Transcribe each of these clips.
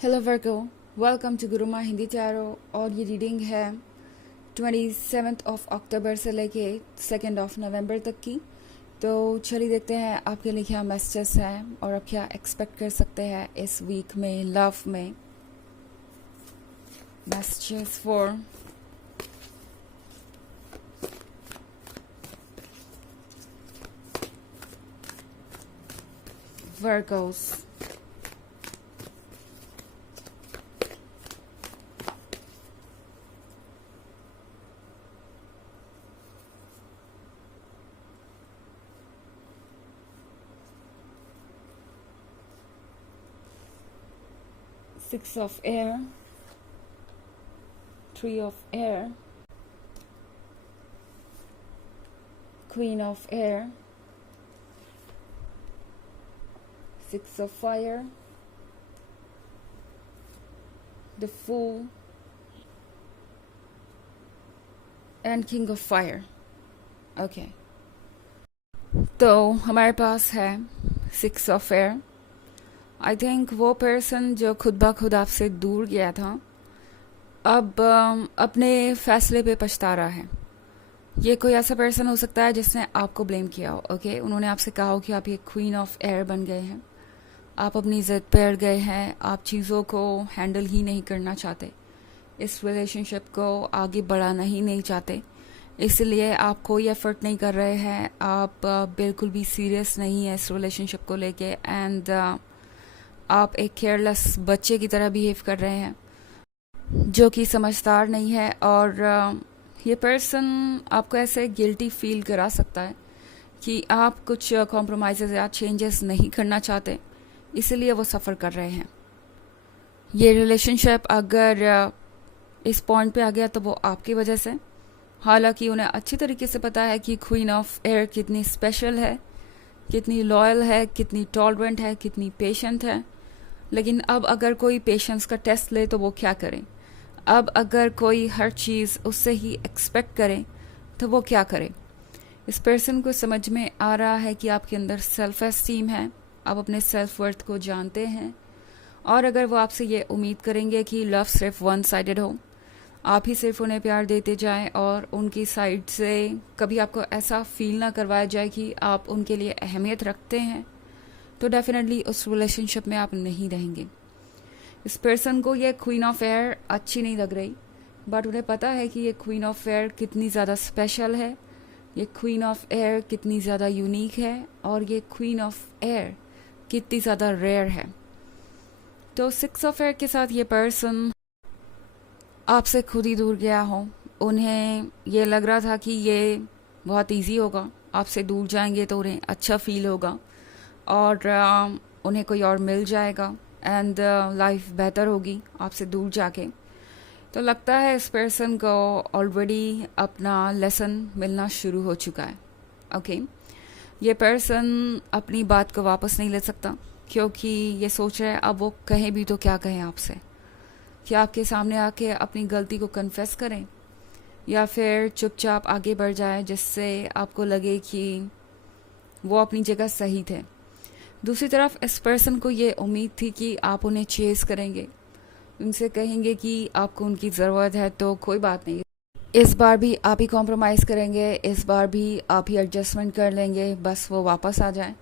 Hello Virgo, welcome to Guruma Hindi tarot. और ये reading है 27 अक्टूबर से लेके 2 नवंबर तक की। तो चलिए देखते हैं आपके लिए क्या मैसेजेस हैं और आप क्या एक्सपेक्ट कर सकते हैं इस वीक में लव में। Messages for Virgo's. Six of air, 3 of air, Queen of air, 6 of fire, the Fool and King of fire. Okay, तो हमारे पास है 6 of air। आई थिंक वो पर्सन जो खुद ब खुद आपसे दूर गया था अब अपने फैसले पे पछता रहा है। ये कोई ऐसा पर्सन हो सकता है जिसने आपको ब्लेम किया हो। ओके, उन्होंने आपसे कहा हो कि आप ये क्वीन ऑफ एयर बन गए हैं, आप अपनी ज़िद पे अड़ गए हैं, आप चीज़ों को हैंडल ही नहीं करना चाहते, इस रिलेशनशिप को आगे बढ़ाना ही नहीं चाहते, इसलिए आप कोई एफर्ट नहीं कर रहे हैं, आप बिल्कुल भी सीरियस नहीं है इस रिलेशनशिप को लेके एंड आप एक केयरलेस बच्चे की तरह बिहेव कर रहे हैं जो कि समझदार नहीं है। और ये पर्सन आपको ऐसे गिल्टी फील करा सकता है कि आप कुछ कॉम्प्रोमाइज़ या चेंजेस नहीं करना चाहते, इसलिए वो सफ़र कर रहे हैं। ये रिलेशनशिप अगर इस पॉइंट पे आ गया तो वो आपकी वजह से, हालांकि उन्हें अच्छी तरीके से पता है कि क्वीन ऑफ एयर कितनी स्पेशल है, कितनी लॉयल है, कितनी टॉलरेंट है, कितनी पेशेंट है। लेकिन अब अगर कोई पेशेंस का टेस्ट ले तो वो क्या करे? अब अगर कोई हर चीज़ उससे ही एक्सपेक्ट करे तो वो क्या करे? इस पर्सन को समझ में आ रहा है कि आपके अंदर सेल्फ एस्टीम है, आप अपने सेल्फ वर्थ को जानते हैं, और अगर वो आपसे ये उम्मीद करेंगे कि लव सिर्फ वन साइडेड हो, आप ही सिर्फ उन्हें प्यार देते जाएं और उनकी साइड से कभी आपको ऐसा फील ना करवाया जाए कि आप उनके लिए अहमियत रखते हैं, तो डेफिनेटली उस रिलेशनशिप में आप नहीं रहेंगे। इस पर्सन को ये क्वीन ऑफ एयर अच्छी नहीं लग रही, बट उन्हें पता है कि ये क्वीन ऑफ एयर कितनी ज़्यादा स्पेशल है, ये क्वीन ऑफ एयर कितनी ज़्यादा यूनिक है, और ये क्वीन ऑफ एयर कितनी ज़्यादा रेयर है। तो 6 ऑफ एयर के साथ ये पर्सन आपसे खुद ही दूर गया हो। उन्हें ये लग रहा था कि ये बहुत इजी होगा, आपसे दूर जाएंगे तो उन्हें अच्छा फील होगा और उन्हें कोई और मिल जाएगा एंड लाइफ बेहतर होगी आपसे दूर जाके। तो लगता है इस पर्सन को ऑलरेडी अपना लेसन मिलना शुरू हो चुका है। ओके, ये पर्सन अपनी बात को वापस नहीं ले सकता क्योंकि ये सोच रहा है अब वो कहें भी तो क्या कहें आपसे, कि आपके सामने आके अपनी गलती को कन्फेस करें या फिर चुपचाप आगे बढ़ जाए जिससे आपको लगे कि वो अपनी जगह सही थे। दूसरी तरफ इस पर्सन को ये उम्मीद थी कि आप उन्हें चेस करेंगे, उनसे कहेंगे कि आपको उनकी ज़रूरत है, तो कोई बात नहीं, इस बार भी आप ही कॉम्प्रोमाइज़ करेंगे, इस बार भी आप ही एडजस्टमेंट कर लेंगे, बस वो वापस आ जाए।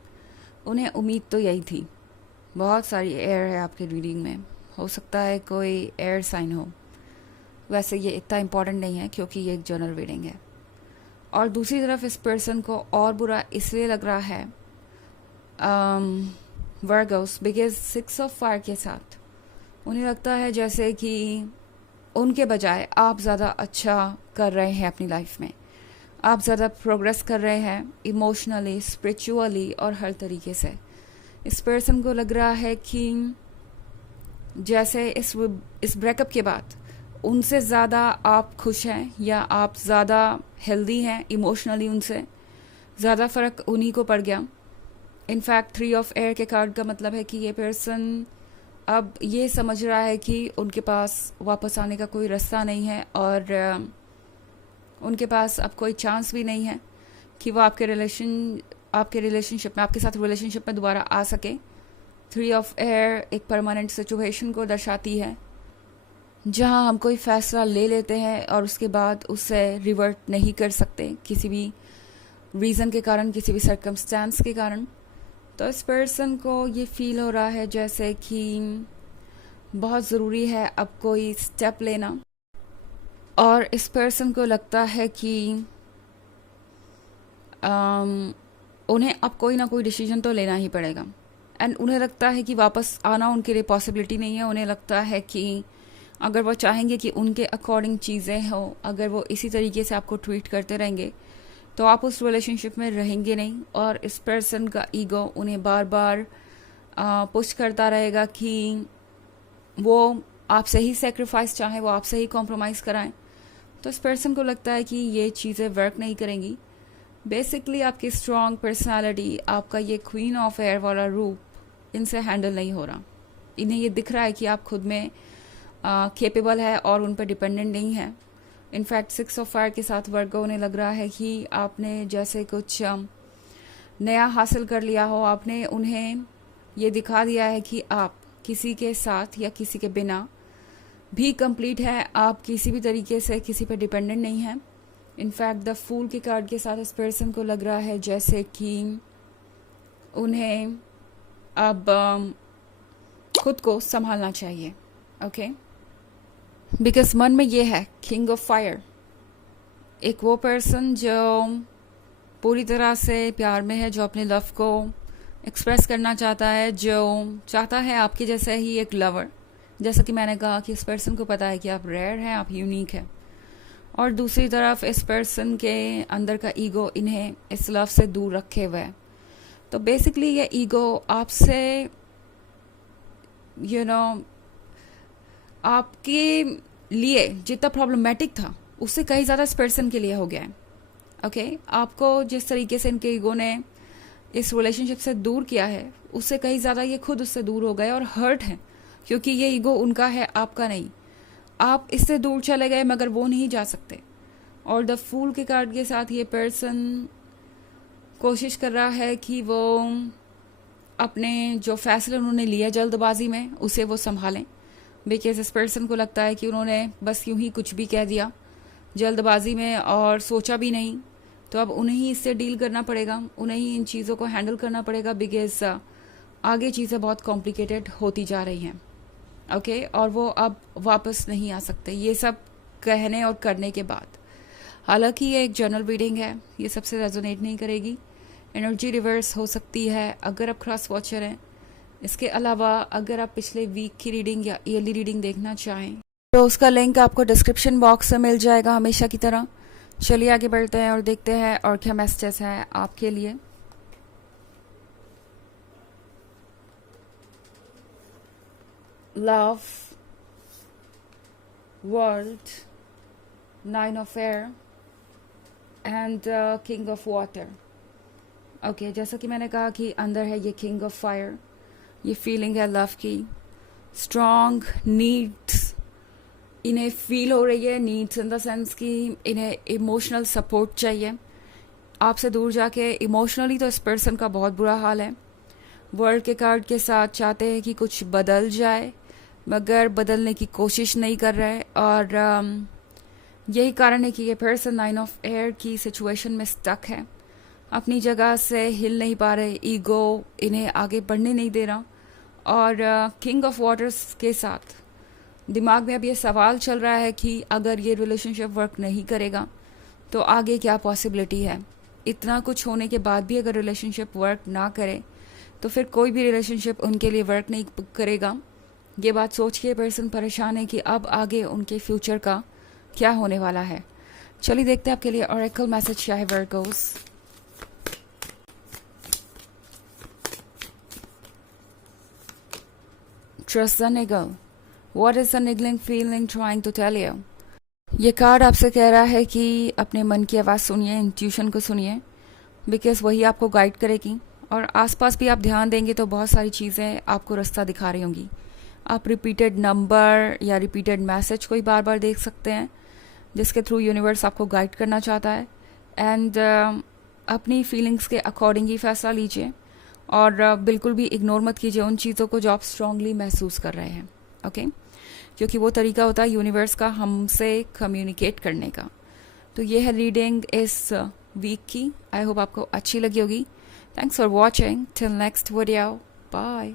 उन्हें उम्मीद तो यही थी। बहुत सारी एयर है आपके रीडिंग में, हो सकता है कोई एयर साइन हो, वैसे ये इतना इम्पॉर्टेंट नहीं है क्योंकि ये एक जनरल रीडिंग है। और दूसरी तरफ इस पर्सन को और बुरा इसलिए लग रहा है वर्गोस, बिकॉज 6 ऑफ फायर के साथ उन्हें लगता है जैसे कि उनके बजाय आप ज़्यादा अच्छा कर रहे हैं अपनी लाइफ में, आप ज़्यादा प्रोग्रेस कर रहे हैं इमोशनली, स्पिरिचुअली और हर तरीके से। इस पर्सन को लग रहा है कि जैसे इस ब्रेकअप के बाद उनसे ज़्यादा आप खुश हैं या आप ज़्यादा हेल्दी हैं इमोशनली, उनसे ज़्यादा फ़र्क उन्हीं को पड़ गया। इनफैक्ट 3 ऑफ एयर के कार्ड का मतलब है कि ये पर्सन अब ये समझ रहा है कि उनके पास वापस आने का कोई रास्ता नहीं है और उनके पास अब कोई चांस भी नहीं है कि वो आपके रिलेशनशिप में, आपके साथ रिलेशनशिप में दोबारा आ सके 3 ऑफ एयर एक परमानेंट सिचुएशन को दर्शाती है, जहां हम कोई फैसला ले लेते हैं और उसके बाद उसे रिवर्ट नहीं कर सकते किसी भी रीज़न के कारण, किसी भी सर्कमस्टेंस के कारण। तो इस पर्सन को ये फील हो रहा है जैसे कि बहुत ज़रूरी है अब कोई स्टेप लेना, और इस पर्सन को लगता है कि उन्हें अब कोई ना कोई डिसीजन तो लेना ही पड़ेगा। एंड उन्हें लगता है कि वापस आना उनके लिए पॉसिबिलिटी नहीं है। उन्हें लगता है कि अगर वो चाहेंगे कि उनके अकॉर्डिंग चीज़ें हो, अगर वो इसी तरीके से आपको ट्रीट करते रहेंगे तो आप उस रिलेशनशिप में रहेंगे नहीं। और इस पर्सन का ईगो उन्हें बार बार पुश करता रहेगा कि वो आपसे ही सेक्रीफाइस चाहें, वो आपसे ही कॉम्प्रोमाइज़ कराएं। तो इस पर्सन को लगता है कि ये चीज़ें वर्क नहीं करेंगी। बेसिकली आपकी स्ट्रॉन्ग पर्सनालिटी, आपका ये क्वीन ऑफ एयर वाला रूप इनसे हैंडल नहीं हो रहा। इन्हें ये दिख रहा है कि आप खुद में कैपेबल है और उन पर डिपेंडेंट नहीं है। इनफैक्ट 6 ऑफ फायर के साथ वर्क को उन्हें लग रहा है कि आपने जैसे कुछ नया हासिल कर लिया हो। आपने उन्हें ये दिखा दिया है कि आप किसी के साथ या किसी के बिना भी कंप्लीट है, आप किसी भी तरीके से किसी पर डिपेंडेंट नहीं है। इनफैक्ट द फूल के कार्ड के साथ इस पर्सन को लग रहा है जैसे कि उन्हें अब खुद को संभालना चाहिए। ओके, बिकॉज मन में ये है किंग ऑफ फायर, एक वो पर्सन जो पूरी तरह से प्यार में है, जो अपने लव को एक्सप्रेस करना चाहता है, जो चाहता है आपके जैसे ही एक लवर। जैसा कि मैंने कहा कि इस पर्सन को पता है कि आप रेयर हैं, आप यूनिक हैं। और दूसरी तरफ इस पर्सन के अंदर का ईगो इन्हें इस लव से दूर रखे हुए है। तो बेसिकली ये ईगो आपसे आपके लिए जितना प्रॉब्लमेटिक था उससे कहीं ज़्यादा इस पर्सन के लिए हो गया है। ओके, आपको जिस तरीके से इनके ईगो ने इस रिलेशनशिप से दूर किया है उससे कहीं ज़्यादा ये खुद उससे दूर हो गए और हर्ट है, क्योंकि ये ईगो उनका है, आपका नहीं। आप इससे दूर चले गए मगर वो नहीं जा सकते। और द फूल के कार्ड के साथ ये पर्सन कोशिश कर रहा है कि वो अपने जो फैसले उन्होंने लिया जल्दबाजी में उसे वो संभालें। बिकॉज इस पर्सन को लगता है कि उन्होंने बस यूं ही कुछ भी कह दिया जल्दबाजी में और सोचा भी नहीं। तो अब उन्हें ही इससे डील करना पड़ेगा, उन्हें ही इन चीज़ों को हैंडल करना पड़ेगा, बिकॉज आगे चीज़ें बहुत कॉम्प्लिकेटेड होती जा रही हैं। ओके, और वो अब वापस नहीं आ सकते ये सब कहने और करने के बाद। हालांकि ये एक जनरल रीडिंग है, ये सबसे रेजोनेट नहीं करेगी, एनर्जी रिवर्स हो सकती है अगर आप क्रॉस वॉचर हैं। इसके अलावा अगर आप पिछले वीक की रीडिंग या ईयरली रीडिंग देखना चाहें तो उसका लिंक आपको डिस्क्रिप्शन बॉक्स में मिल जाएगा हमेशा की तरह। चलिए आगे बढ़ते हैं और देखते हैं और क्या मैसेजेस है आपके लिए। Love, world, 9 of air and king of water. Okay, जैसा कि मैंने कहा कि अंदर है ये किंग ऑफ फायर, ये फीलिंग है लव की, स्ट्रॉन्ग नीड्स इन्हें फील हो रही है। नीड्स इन द सेंस कि इन्हें इमोशनल सपोर्ट चाहिए आपसे दूर जाके। इमोशनली तो इस पर्सन का बहुत बुरा हाल है। वर्ल्ड के कार्ड के साथ चाहते हैं कि कुछ बदल जाए मगर बदलने की कोशिश नहीं कर रहे। और यही कारण है कि ये पर्सन 9 ऑफ एयर की सिचुएशन में स्टक है, अपनी जगह से हिल नहीं पा रहे। ईगो इन्हें आगे बढ़ने नहीं दे रहा। और किंग ऑफ वाटर्स के साथ दिमाग में अब ये सवाल चल रहा है कि अगर ये रिलेशनशिप वर्क नहीं करेगा तो आगे क्या पॉसिबिलिटी है। इतना कुछ होने के बाद भी अगर रिलेशनशिप वर्क ना करे तो फिर कोई भी रिलेशनशिप उनके लिए वर्क नहीं करेगा। ये बात सोच के पर्सन परेशान है कि अब आगे उनके फ्यूचर का क्या होने वाला है। चलिए देखते हैं आपके लिए ऑरेकल मैसेज क्या है Virgos. Trust the niggle, what is the niggling feeling trying to tell you. ये कार्ड आपसे कह रहा है कि अपने मन की आवाज़ सुनिए, इंट्यूशन को सुनिए, बिकॉज वही आपको गाइड करेगी। और आसपास भी आप ध्यान देंगे तो बहुत सारी चीज़ें आपको रास्ता दिखा रही होंगी। आप रिपीटेड नंबर या रिपीटेड मैसेज कोई बार बार देख सकते हैं जिसके थ्रू यूनिवर्स आपको गाइड करना चाहता है। एंड अपनी फीलिंग्स के अकॉर्डिंग ही फैसला लीजिए और बिल्कुल भी इग्नोर मत कीजिए उन चीज़ों को जो आप स्ट्रांगली महसूस कर रहे हैं, ओके? क्योंकि वो तरीका होता है यूनिवर्स का हमसे कम्युनिकेट करने का। तो ये है रीडिंग इस वीक की। आई होप आपको अच्छी लगी होगी। Thanks for watching. Till next video, bye.